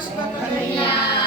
Deus.